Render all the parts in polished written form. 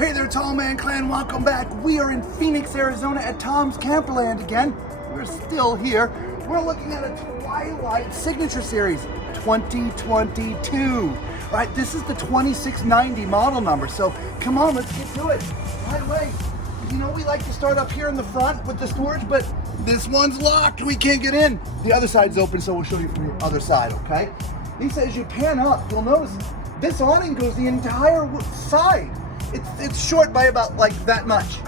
Hey there, Tall Man Clan, welcome back. We are in Phoenix, Arizona at Tom's Camperland again. We're still here. We're looking at a Twilight Signature Series 2022. Right, this is the 2690 model number, so come on, let's get to it right away. You know, we like to start up here in the front with the storage, but this one's locked. We can't get in. The other side's open, so we'll show you from the other side, okay? Lisa, as you pan up, you'll notice this awning goes the entire side. It's short by about like that much,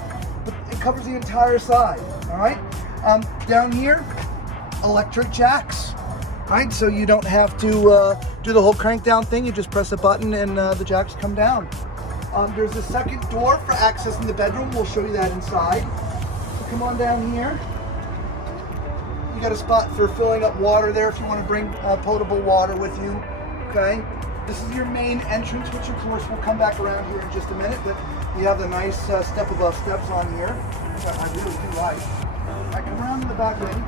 but it covers the entire side, all right? Down here, electric jacks, right? So you don't have to do the whole crank down thing. You just press a button and the jacks come down. There's a second door for accessing the bedroom. We'll show you that inside. So come on down here. You got a spot for filling up water there if you want to bring potable water with you, okay? This is your main entrance, which of course we'll come back around here in just a minute, but you have the nice step above steps on here, which I really do like. I come around to the back end.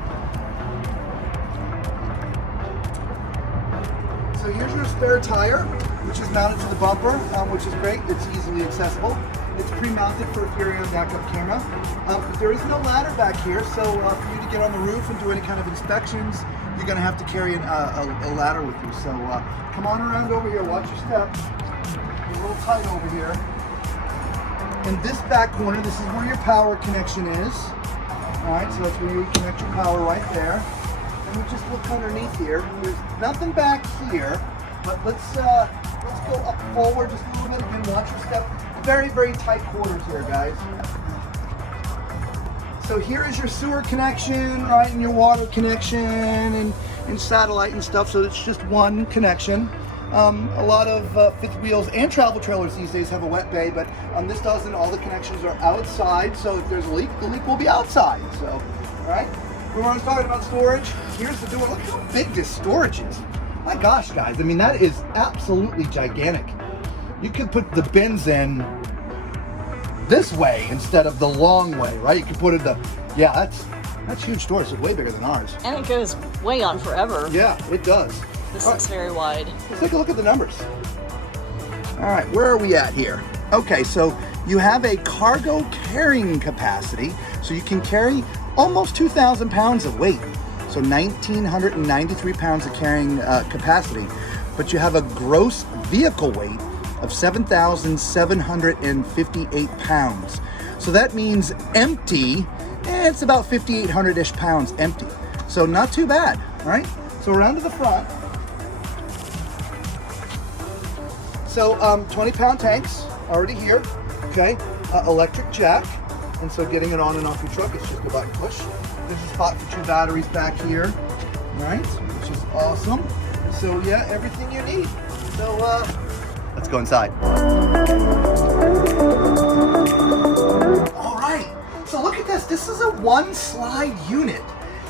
So here's your spare tire, which is mounted to the bumper, which is great. It's easily accessible. It's pre-mounted for if you're on backup camera. There is no ladder back here, so for you to get on the roof and do any kind of inspections, you're going to have to carry a ladder with you. So come on around over here, watch your step. You're a little tight over here. In this back corner, this is where your power connection is. All right, so that's where you connect your power right there. And we just look underneath here. There's nothing back here, but let's go up forward just a little bit. Again, watch your step. Very, very tight quarters here, guys. So here is your sewer connection, right, and your water connection, and satellite and stuff. So it's just one connection. A lot of fifth wheels and travel trailers these days have a wet bay, but this doesn't. All the connections are outside. So if there's a leak, the leak will be outside. So, all right. We were talking about storage. Here's the door. Look how big this storage is. My gosh, guys. I mean, that is absolutely gigantic. You could put the bins in this way instead of the long way, right? You could put it that's huge storage. It's way bigger than ours. And it goes way on forever. Yeah, it does. This looks very wide. Let's take a look at the numbers. All right, where are we at here? Okay, so you have a cargo carrying capacity, so you can carry almost 2,000 pounds of weight. So 1,993 pounds of carrying capacity, but you have a gross vehicle weight of 7,758 pounds. So that means empty, it's about 5,800-ish pounds empty. So not too bad, right? So around to the front. So 20-pound tanks already here, okay? Electric jack, and so getting it on and off your truck, it's just a button push. There's a spot for 2 batteries back here, right? Which is awesome. So yeah, everything you need. So let's go inside. All right, so look at this. This is a 1-slide unit.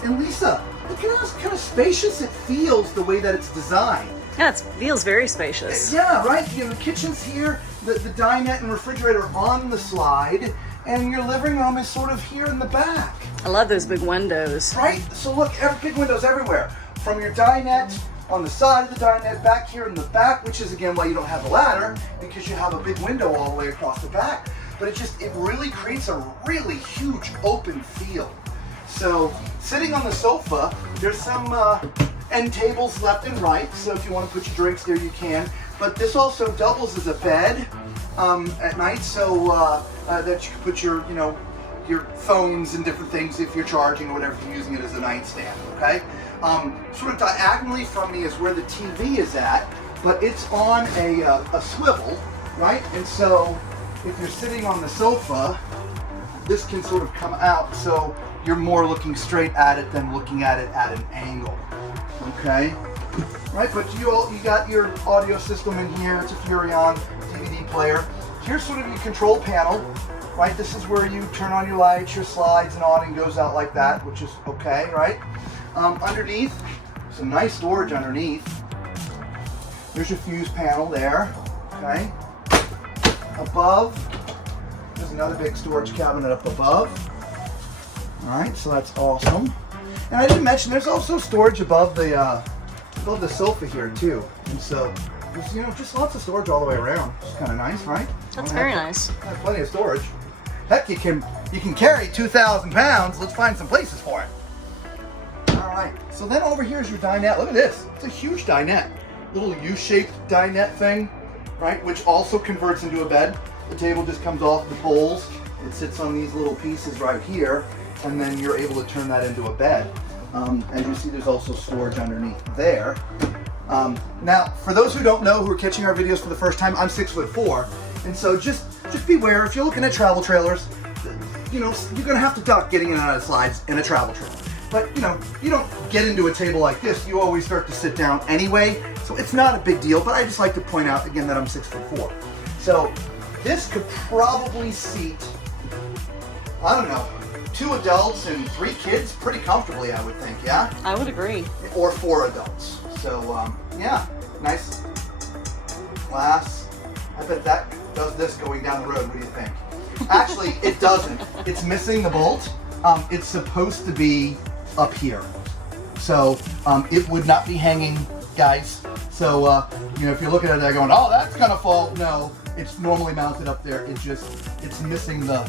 And Lisa, look at how kind of spacious it feels the way that it's designed. Yeah, it feels very spacious. Yeah, right. You know, the kitchen's here, the dinette and refrigerator on the slide, and your living room is sort of here in the back. I love those big windows. Right? So look, big windows everywhere. From your dinette, on the side of the dinette, back here in the back, which is again why you don't have a ladder, because you have a big window all the way across the back. But it really creates a really huge open feel. So sitting on the sofa, there's some end tables left and right. So if you want to put your drinks there, you can. But this also doubles as a bed at night, so that you can put your phones and different things if you're charging or whatever, if you're using it as a nightstand, okay? Sort of diagonally from me is where the TV is at, but it's on a swivel, right? And so if you're sitting on the sofa, this can sort of come out, so you're more looking straight at it than looking at it at an angle, okay? Right, but you got your audio system in here. It's a Furrion DVD player. Here's sort of your control panel. Right, this is where you turn on your lights, your slides, and awning goes out like that, which is okay, right? Underneath, some nice storage underneath. There's your fuse panel there, okay? Above, there's another big storage cabinet up above. All right, so that's awesome. And I didn't mention, there's also storage above the sofa here too. And so there's just lots of storage all the way around. It's kind of nice, right? That's very nice. Have plenty of storage. Heck, you can carry 2,000 pounds. Let's find some places for it. All right. So then over here is your dinette. Look at this. It's a huge dinette. Little U-shaped dinette thing, right? Which also converts into a bed. The table just comes off the poles. It sits on these little pieces right here, and then you're able to turn that into a bed. And you see there's also storage underneath there. Now, for those who don't know, who are catching our videos for the first time, I'm 6'4", and so just beware if you're looking at travel trailers. You know, you're gonna have to duck getting in and out of slides in a travel trailer. But you know, you don't get into a table like this. You always start to sit down anyway, so it's not a big deal. But I just like to point out again that I'm 6'4", so this could probably seat, I don't know, 2 adults and 3 kids pretty comfortably, I would think. Yeah. I would agree. Or 4 adults. So yeah, nice glass. I bet that does this going down the road. What do you think? Actually, it doesn't. It's missing the bolt. It's supposed to be up here. So it would not be hanging, guys. So you know, if you're looking at that going, oh, that's gonna fall. No, it's normally mounted up there. It's missing the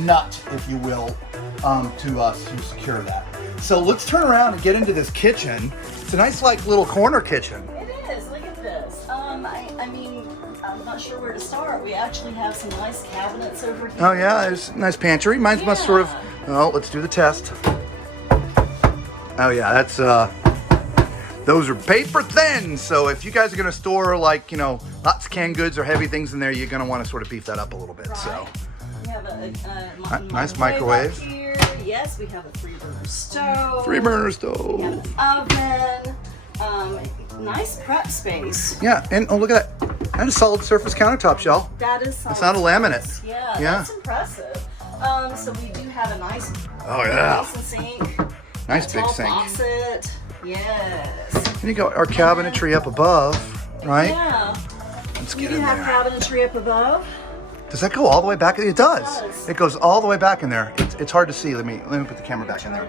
nut, if you will, to secure that. So let's turn around and get into this kitchen. It's a nice, like, little corner kitchen. It is. Look at this. I mean, I'm not sure where to start. We actually have some nice cabinets over here. Oh yeah, there's a nice pantry. Mine's must sort of. Oh, let's do the test. Oh yeah, that's those are paper thin. So if you guys are gonna store, like, you know, lots of canned goods or heavy things in there, you're gonna want to sort of beef that up a little bit. Right. So. We have a Nice microwave. Here. Yes, we have a 3-burner stove. 3-burner stove. We have an oven. Nice prep space. Yeah, and oh, look at that. That is solid surface countertops, y'all. That is solid. It's not a laminate. Surface. Yeah, Yeah. that's impressive. So we do have a nice Oh yeah. basin sink. Nice big tall sink. Faucet. Yes. And you got our cabinetry up above, right? Yeah. Let's We get do in have there. cabinetry up above. Does that go all the way back? It does. It does. It goes all the way back in there. It's hard to see. Let me put the camera back in there.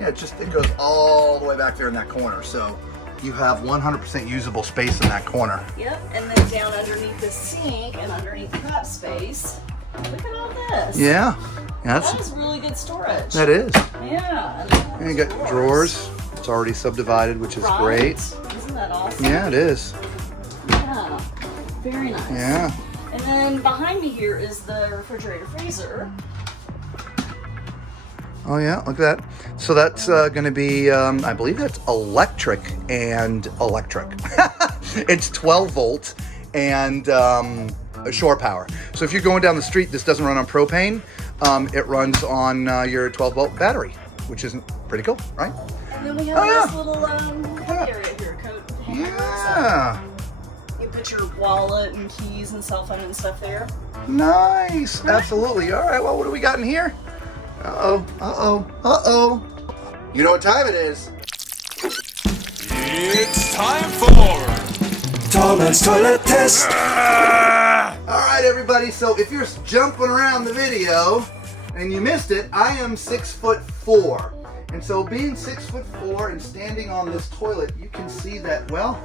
Yeah, it goes all the way back there in that corner. So you have 100% usable space in that corner. Yep, and then down underneath the sink and underneath the prep space, look at all this. Yeah, That is really good storage. that is. Yeah. And you got drawers. It's already subdivided, which is great. Isn't that awesome? Yeah, it is. Yeah. Very nice. Yeah. And then behind me here is the refrigerator freezer. Oh yeah, look at that. So that's going to be, I believe that's electric and electric. It's 12 volt and shore power. So if you're going down the street, this doesn't run on propane. It runs on your 12 volt battery, which isn't pretty cool, right? And then we have this little coat area here. Yeah. You put your wallet and keys and cell phone and stuff there. Nice. Absolutely. All right. Well, what do we got in here? Uh-oh. Uh-oh. Uh-oh. You know what time it is. It's time for Toilet's Toilet Test. All right, everybody. So if you're jumping around the video and you missed it, I am 6'4". And so being 6'4" and standing on this toilet, you can see that, well,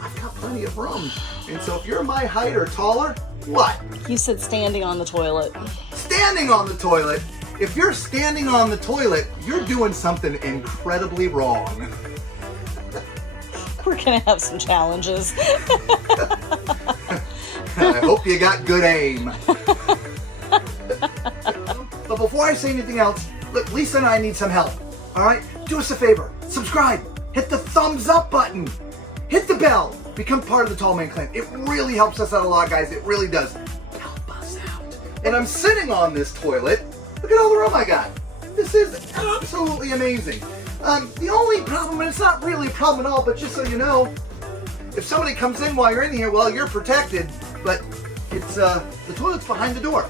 I've got plenty of room. And so if you're my height or taller, what? You said standing on the toilet. Standing on the toilet. If you're standing on the toilet, you're doing something incredibly wrong. We're gonna have some challenges. I hope you got good aim. But before I say anything else, look, Lisa and I need some help. All right? Do us a favor. Subscribe. Hit the thumbs up button. Hit the bell. Become part of the Tall Man Clan. It really helps us out a lot, guys. It really does. Help us out. And I'm sitting on this toilet. Look at all the room I got. This is absolutely amazing. The only problem, and it's not really a problem at all, but just so you know, if somebody comes in while you're in here, well, you're protected, but it's, the toilet's behind the door.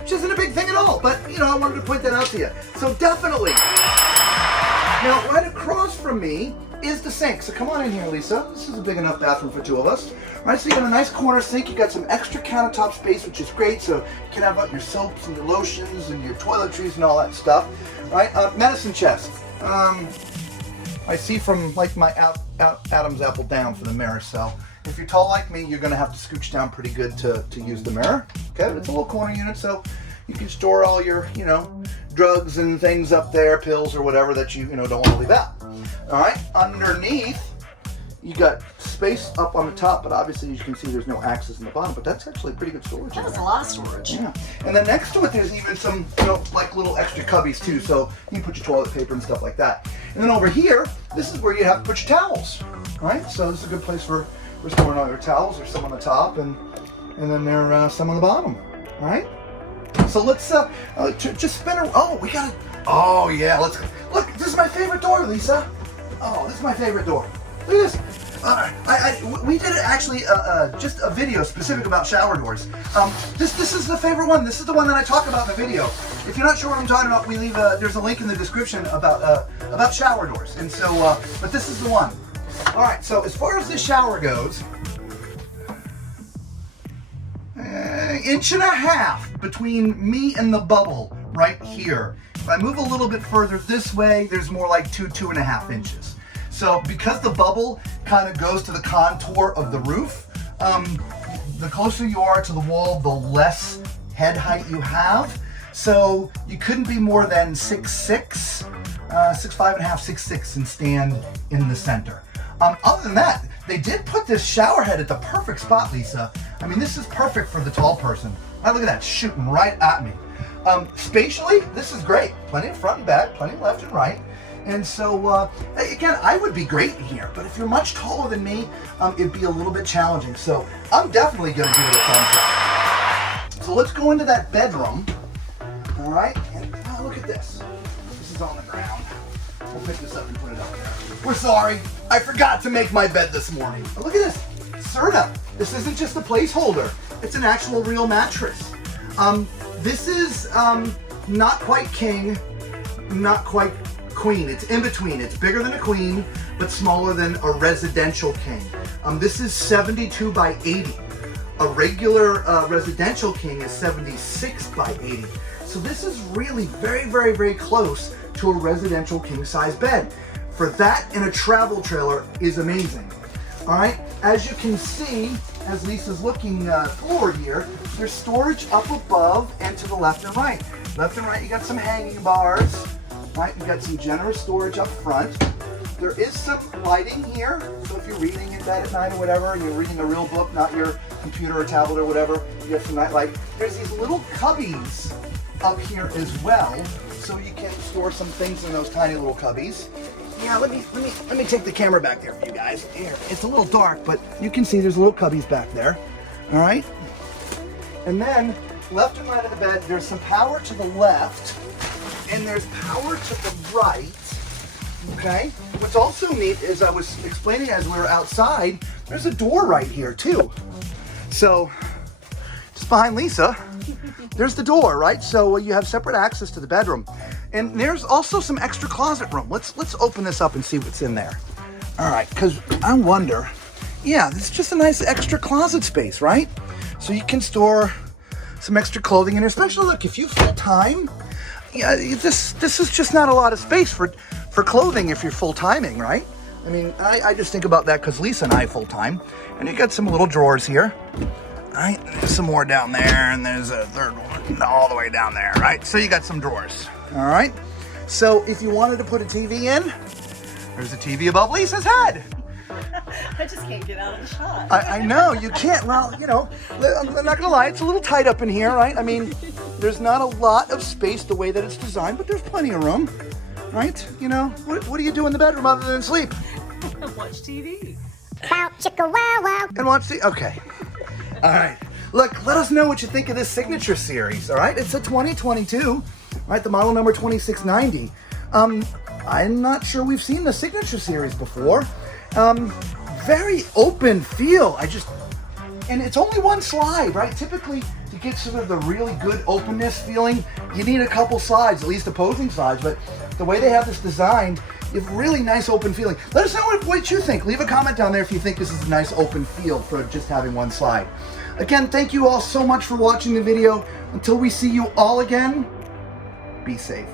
Which isn't a big thing at all, but, you know, I wanted to point that out to you. So definitely. Now, right across from me is the sink. So come on in here, Lisa. This is a big enough bathroom for 2 of us. Right, so you got a nice corner sink. You got some extra countertop space, which is great. So you can have your soaps and your lotions and your toiletries and all that stuff. Right, medicine chest. I see from like my Adam's apple down for the mirror, so If you're tall like me, you're gonna have to scooch down pretty good to use the mirror. Okay, it's a little corner unit, so you can store all your, drugs and things up there, pills or whatever that you don't want to leave out. All right, underneath, you got space up on the top, but obviously as you can see, there's no access in the bottom, but that's actually pretty good storage. That was a lot of storage. Yeah, and then next to it, there's even some, like little extra cubbies too, so you can put your toilet paper and stuff like that. And then over here, this is where you have to put your towels, right? So this is a good place for storing all your towels. There's some on the top, and then there's some on the bottom, all right? So let's just spin around. Oh, we got it. Oh yeah, let's look. This is my favorite door, Lisa. Oh, this is my favorite door. Look at this. We did actually just a video specific about shower doors. This is the favorite one. This is the one that I talk about in the video. If you're not sure what I'm talking about, we leave there's a link in the description about shower doors. And so, but this is the one. All right. So as far as this shower goes, 1.5 inches between me and the bubble right here. If I move a little bit further this way, there's more like 2.5 inches. So because the bubble kind of goes to the contour of the roof, the closer you are to the wall, the less head height you have. So you couldn't be more than 6'6", 6'5.5", 6'6", and stand in the center. Other than that, they did put this shower head at the perfect spot, Lisa. I mean, this is perfect for the tall person. Look at that, shooting right at me. Spatially, this is great. Plenty of front and back, plenty of left and right. And so, again, I would be great in here, but if you're much taller than me, it'd be a little bit challenging. So I'm definitely gonna give it a thumbs up. So let's go into that bedroom, all right? And look at this. This is on the ground. We'll pick this up and put it up there. We're sorry, I forgot to make my bed this morning. But look at this, Serta. This isn't just a placeholder. It's an actual real mattress. This is not quite king, not quite queen. It's in between. It's bigger than a queen, but smaller than a residential king. This is 72 by 80. A regular residential king is 76 by 80. So this is really very, very, very close to a residential king size bed. For that in a travel trailer is amazing. All right, as you can see, as Lisa's looking forward here, there's storage up above and to the left and right. Left and right, you got some hanging bars. Right, you got some generous storage up front. There is some lighting here, so if you're reading in bed at night or whatever, and you're reading a real book, not your computer or tablet or whatever, you have some night light. There's these little cubbies up here as well, so you can store some things in those tiny little cubbies. Yeah, let me take the camera back there for you guys. Here, it's a little dark, but you can see there's little cubbies back there. All right, and then left and right of the bed, there's some power to the left. And there's power to the right, okay? What's also neat is I was explaining as we were outside, there's a door right here too. So, just behind Lisa, there's the door, right? So you have separate access to the bedroom. And there's also some extra closet room. Let's open this up and see what's in there. All right, because I wonder, yeah, this is just a nice extra closet space, right? So you can store some extra clothing in here, especially look, if you full time, yeah, this is just not a lot of space for clothing if you're full timing, right? I mean, I just think about that because Lisa and I full time, and you got some little drawers here, right? There's some more down there, and there's a third one all the way down there, right? So you got some drawers, all right? So if you wanted to put a TV in, there's a TV above Lisa's head. I just can't get out of the shot. I know, you can't. Well, I'm not gonna lie, it's a little tight up in here, right? I mean, there's not a lot of space the way that it's designed, but there's plenty of room, right? What do you do in the bedroom other than sleep? Watch TV. Wow, chicka wow wow. And watch the, okay. All right, look, let us know what you think of this Signature series, all right? It's a 2022, right? The model number 2690. I'm not sure we've seen the Signature series before. Very open feel. And it's only one slide, right? Typically, to get sort of the really good openness feeling, you need a couple slides, at least opposing slides, but the way they have this designed, you have really nice open feeling. Let us know what you think. Leave a comment down there if you think this is a nice open feel for just having one slide. Again, thank you all so much for watching the video. Until we see you all again, be safe.